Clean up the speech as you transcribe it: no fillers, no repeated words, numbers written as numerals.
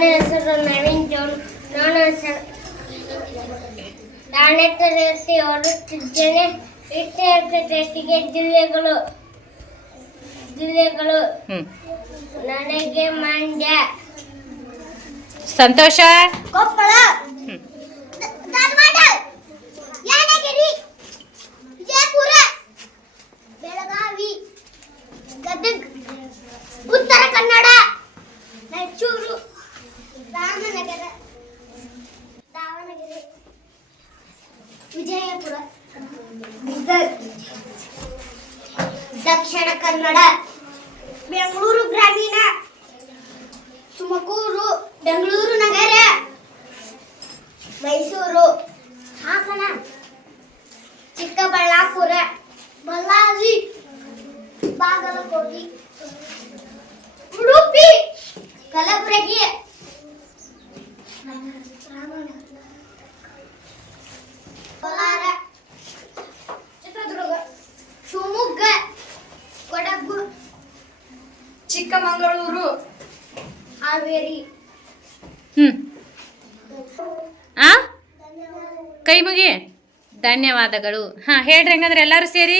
ನನ್ನ ಹೆಸರು ನವೀನ್ ಜೋನ್. ನಾನು ನಾನೇ ತರಗತಿ ಓದುತ್ತಿದ್ದೇನೆ. ತರಗತಿಗೆ ಜಿಲ್ಲೆಗಳು ನನಗೆ ಮಂಡ್ಯ, ಸಂತೋಷ, ಕೊಪ್ಪಳ, ಧಾರವಾಡ, ಯಾದಗಿರಿ, ವಿಜಯಪುರ, ಬೆಳಗಾವಿ, ಗದಗ, ಉತ್ತರ ಕನ್ನಡ, ರಾಯಚೂರು, ರಾಮನಗರ, ದಾವಣಗೆರೆ, ವಿಜಯಪುರ, ಬೀದರ್, ದಕ್ಷಿಣ ಕನ್ನಡ, ಬೆಂಗಳೂರು ಗ್ರಾಮೀಣ, ತುಮಕೂರು, ಬೆಂಗಳೂರು ನಗರ, ಮೈಸೂರು, ಹಾಸನ, ಚಿಕ್ಕಬಳ್ಳಾಪುರ, ಬಳ್ಳಾರಿ, ಬಾಗಲಕೋಟೆ, ಉಡುಪಿ, ಕಲಬುರಗಿ, ಕೋಲಾರ, ಚಿತ್ರದುರ್ಗ, ಶಿವಮೊಗ್ಗ, ಕೊಡಗು, ಚಿಕ್ಕಮಗಳೂರು, ಹಾವೇರಿ. ಕೈ ಮುಗಿ. ಧನ್ಯವಾದಗಳು. ಹೇಳ್ರಿ ಹಂಗಂದ್ರೆ ಎಲ್ಲರೂ ಸೇರಿ